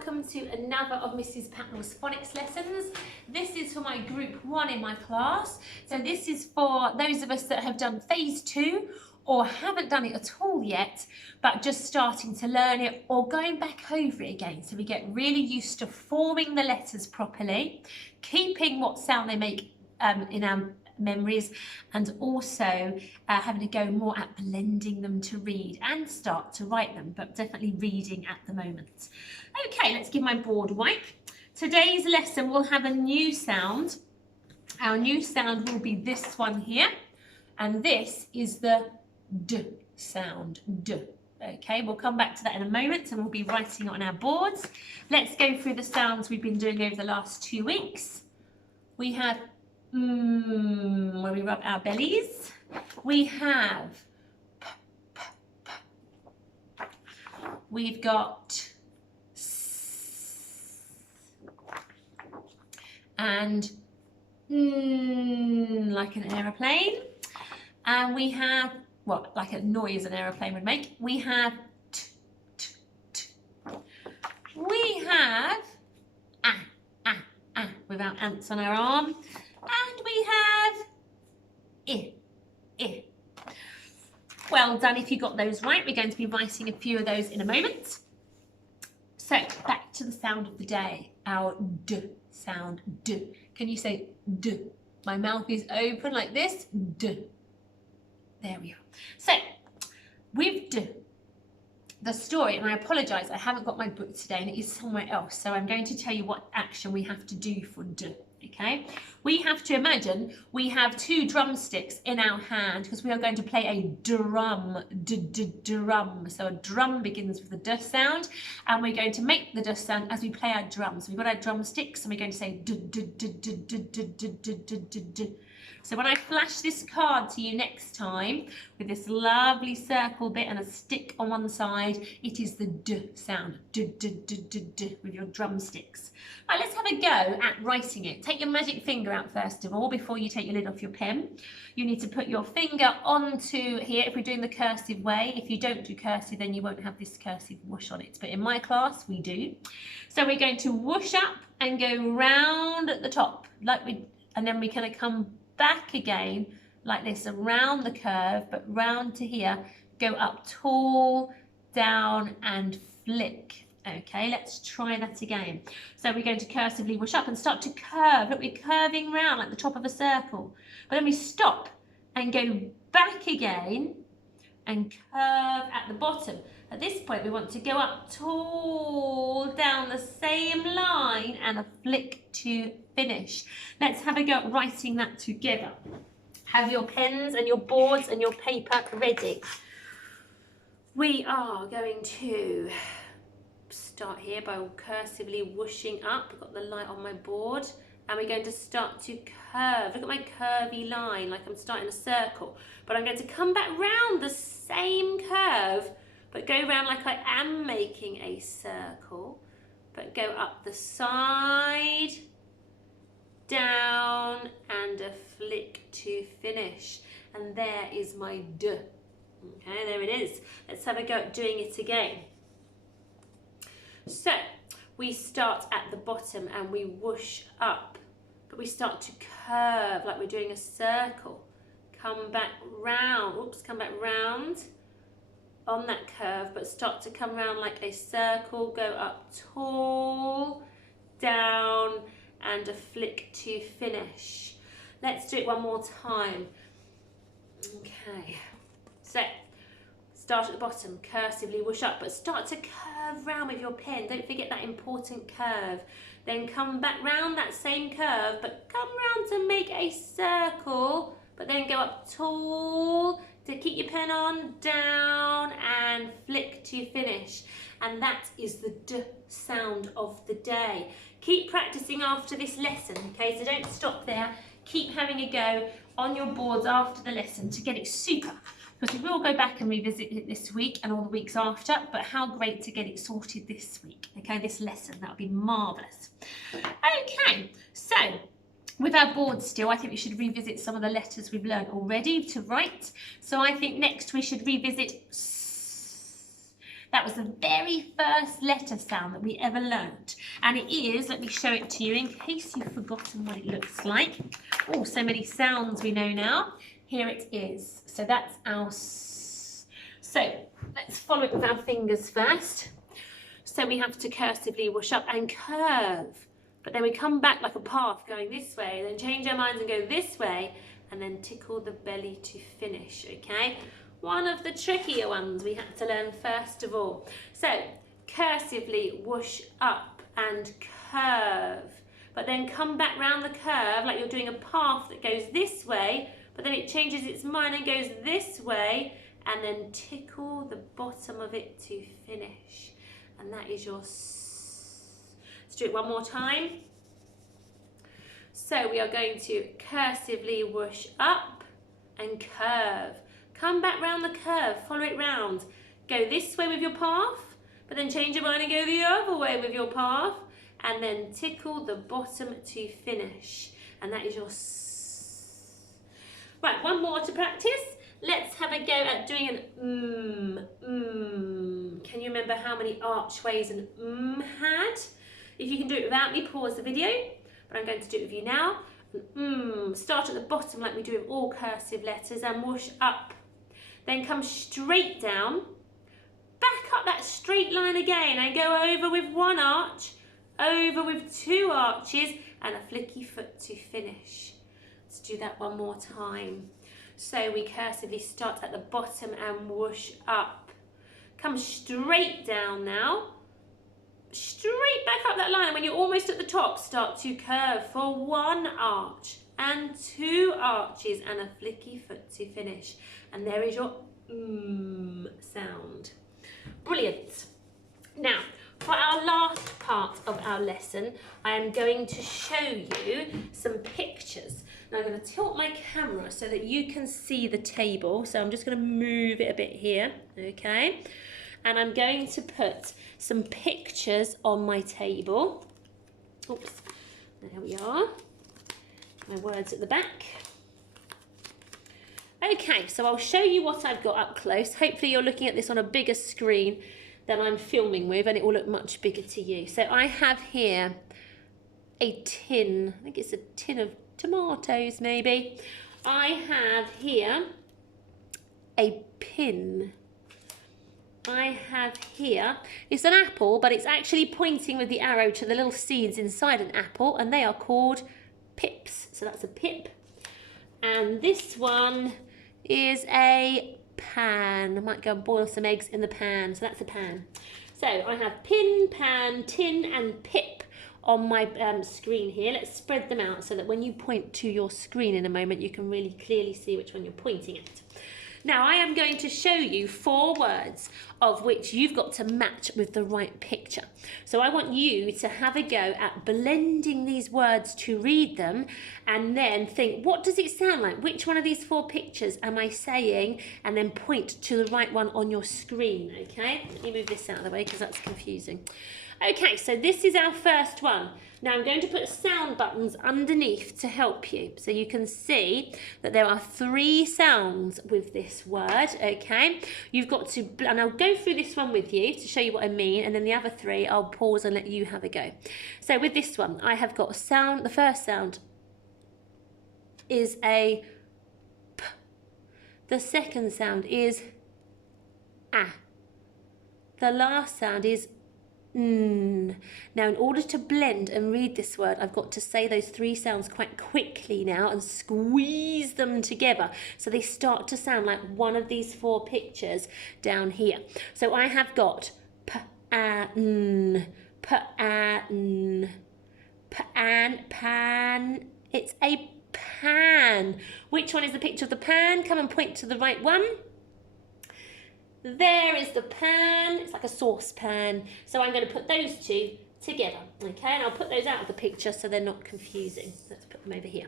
welcome to another of Mrs. Patnell's phonics lessons. This is for my group 1 in my class. So this is for those of us that have done phase 2 or haven't done it at all yet, but just starting to learn it or going back over it again. So we get really used to forming the letters properly, keeping what sound they make in our memories, and also having to go more at blending them to read and start to write them, but definitely reading at the moment. Okay, let's give my board a wipe. Today's lesson will have a new sound. Our new sound will be this one here, and this is the D sound, D. Okay, we'll come back to that in a moment and we'll be writing it on our boards. Let's go through the sounds we've been doing over the last 2 weeks. We have where we rub our bellies. We have p, p, p. We've got s, and like an aeroplane. And we have, well, like a noise an aeroplane would make. We have t, t, t. We have without ants on our arm. And we have I. Well done if you got those right. We're going to be writing a few of those in a moment. So back to the sound of the day, our D sound, D. Can you say D? My mouth is open like this, D. There we are. So with D, the story, and I apologise, I haven't got my book today and it is somewhere else. So I'm going to tell you what action we have to do for D. Okay, we have to imagine we have 2 drumsticks in our hand because we are going to play a drum, drum. So a drum begins with the D sound, and we're going to make the D sound as we play our drums. So we've got our drumsticks and we're going to say D. So when I flash this card to you next time with this lovely circle bit and a stick on one side, it is the D sound, D with your drumsticks. Right, let's have a go at writing it. Take your magic finger out first of all before you take your lid off your pen. You need to put your finger onto here if we're doing the cursive way. If you don't do cursive, then you won't have this cursive whoosh on it. But in my class, we do. So we're going to whoosh up and go round at the top, and then we're going to come back again like this around the curve, but round to here, go up tall, down and flick. Okay, let's try that again. So we're going to cursively whoosh up and start to curve. Look, we're curving round like the top of a circle, but then we stop and go back again and curve at the bottom. At this point we want to go up tall, down the same line and a flick to finish. Let's have a go at writing that together. Have your pens and your boards and your paper ready. We are going to start here by cursively whooshing up. I've got the light on my board, and we're going to start to curve. Look at my curvy line, like I'm starting a circle, but I'm going to come back round the same curve, but go round like I am making a circle, but go up the side, down and a flick to finish. And there is my D. Okay, there it is. Let's have a go at doing it again. So we start at the bottom and we whoosh up, but we start to curve like we're doing a circle. Come back round, oops, come back round on that curve, but start to come round like a circle, go up tall, down and a flick to finish. Let's do it one more time. Okay, so start at the bottom, cursively whoosh up, but start to curve round with your pen. Don't forget that important curve. Then come back round that same curve, but come round to make a circle, but then go up tall, to keep your pen on, down and flick to finish. And that is the D sound of the day. Keep practicing after this lesson, okay? So don't stop there. Keep having a go on your boards after the lesson to get it super. Because we will go back and revisit it this week and all the weeks after, but how great to get it sorted this week, okay? This lesson, that would be marvellous. Okay, so with our board still, I think we should revisit some of the letters we've learned already to write. So I think next we should revisit S. That was the very first letter sound that we ever learnt. And it is, let me show it to you in case you've forgotten what it looks like. Oh, so many sounds we know now. Here it is. So that's our S. So let's follow it with our fingers first. So we have to cursively whoosh up and curve. But then we come back like a path going this way, then change our minds and go this way, and then tickle the belly to finish, okay? One of the trickier ones we had to learn first of all. So, cursively whoosh up and curve, but then come back round the curve like you're doing a path that goes this way, but then it changes its mind and goes this way, and then tickle the bottom of it to finish. And that is your S. Let's do it one more time. So we are going to cursively whoosh up and curve. Come back round the curve, follow it round. Go this way with your path, but then change your mind and go the other way with your path, and then tickle the bottom to finish. And that is your S. Right, one more to practice. Let's have a go at doing an Can you remember how many archways an had? If you can do it without me, pause the video, but I'm going to do it with you now. Start at the bottom like we do with all cursive letters and whoosh up. Then come straight down, back up that straight line again and go over with one arch, over with two arches and a flicky foot to finish. Let's do that one more time. So we cursively start at the bottom and whoosh up. Come straight down now, straight back up that line, and when you're almost at the top, start to curve for one arch and two arches and a flicky foot to finish. And there is your sound. Brilliant. Now, for our last part of our lesson, I am going to show you some pictures. Now I'm going to tilt my camera so that you can see the table. So I'm just going to move it a bit here, okay? And I'm going to put some pictures on my table. Oops, there we are. My words at the back. Okay, so I'll show you what I've got up close. Hopefully you're looking at this on a bigger screen than I'm filming with, and it will look much bigger to you. So I have here a tin, I think it's a tin of tomatoes maybe. I have here a pin. I have here, it's an apple, but it's actually pointing with the arrow to the little seeds inside an apple, and they are called pips. So that's a pip. And this one is a pan. I might go and boil some eggs in the pan, so that's a pan. So I have pin, pan, tin and pip on my screen here. Let's spread them out so that when you point to your screen in a moment, you can really clearly see which one you're pointing at. Now I am going to show you 4 words of which you've got to match with the right picture. So I want you to have a go at blending these words to read them and then think, what does it sound like? Which one of these 4 pictures am I saying? And then point to the right one on your screen, okay? Let me move this out of the way because that's confusing. Okay, so this is our first one. Now I'm going to put sound buttons underneath to help you. So you can see that there are 3 sounds with this word, okay? You've got to, and I'll go through this one with you to show you what I mean, and then the other 3 I'll pause and let you have a go. So with this one, I have got a sound, the first sound is a P. The second sound is A. The last sound is N. Now in order to blend and read this word, I've got to say those 3 sounds quite quickly now and squeeze them together so they start to sound like one of these 4 pictures down here. So I have got p-a-n, p-a-n, p-an, pan. It's a pan. Which one is the picture of the pan? Come and point to the right one. There is the pan. It's like a saucepan. So I'm going to put those 2 together, okay? And I'll put those out of the picture so they're not confusing. Let's put them over here.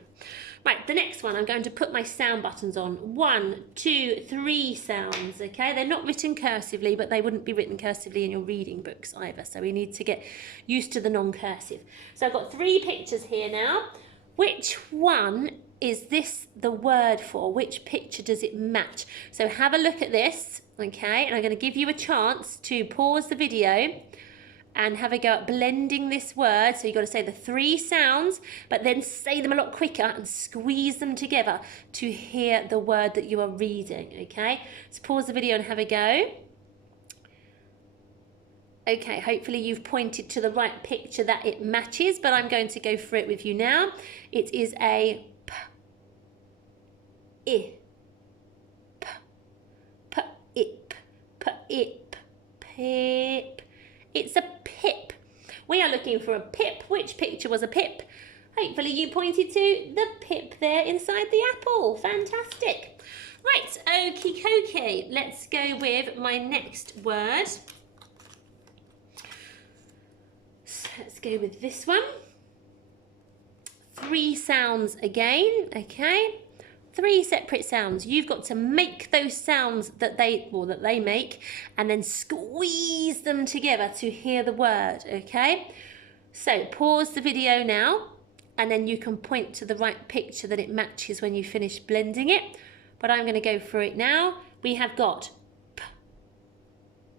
Right, the next one, I'm going to put my sound buttons on. 1, 2, 3 sounds, okay? They're not written cursively, but they wouldn't be written cursively in your reading books either. So we need to get used to the non-cursive. So I've got 3 pictures here now. Which one is this the word for? Which picture does it match? So have a look at this, okay? And I'm going to give you a chance to pause the video and have a go at blending this word. So you've got to say the 3 sounds, but then say them a lot quicker and squeeze them together to hear the word that you are reading, okay? So pause the video and have a go. Okay, hopefully you've pointed to the right picture that it matches, but I'm going to go through it with you now. It is a p, ip, pip. It's a pip. We are looking for a pip. Which picture was a pip? Hopefully you pointed to the pip there inside the apple. Fantastic. Right, okie dokie. Let's go with my next word. So let's go with this one. 3 sounds again, okay? 3 separate sounds. You've got to make those sounds that they make and then squeeze them together to hear the word, okay? So pause the video now and then you can point to the right picture that it matches when you finish blending it. But I'm going to go through it now. We have got p,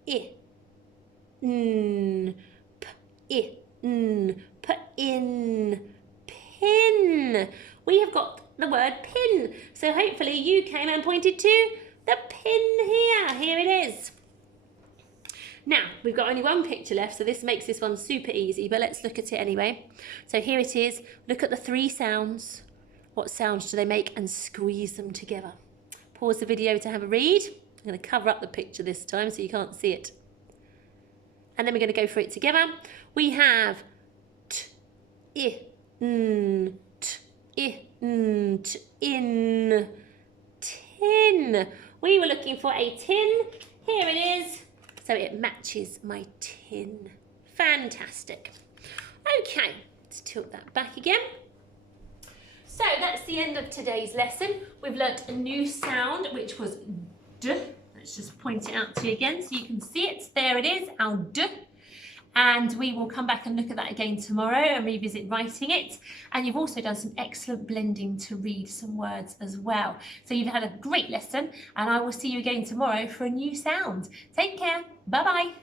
I, n, p, I, n, p, in, pin. We have got the word pin. So hopefully you came and pointed to the pin here. Here it is. Now, we've got only 1 picture left, so this makes this one super easy, but let's look at it anyway. So here it is. Look at the 3 sounds. What sounds do they make? And squeeze them together. Pause the video to have a read. I'm going to cover up the picture this time so you can't see it. And then we're going to go through it together. We have t, I, n, t, I, n, t, in, tin. We were looking for a tin. Here it is. So it matches my tin. Fantastic. Okay, let's tilt that back again. So that's the end of today's lesson. We've learnt a new sound, which was D. Let's just point it out to you again so you can see it. There it is, our D. And we will come back and look at that again tomorrow and revisit writing it. And you've also done some excellent blending to read some words as well. So you've had a great lesson and I will see you again tomorrow for a new sound. Take care. Bye-bye.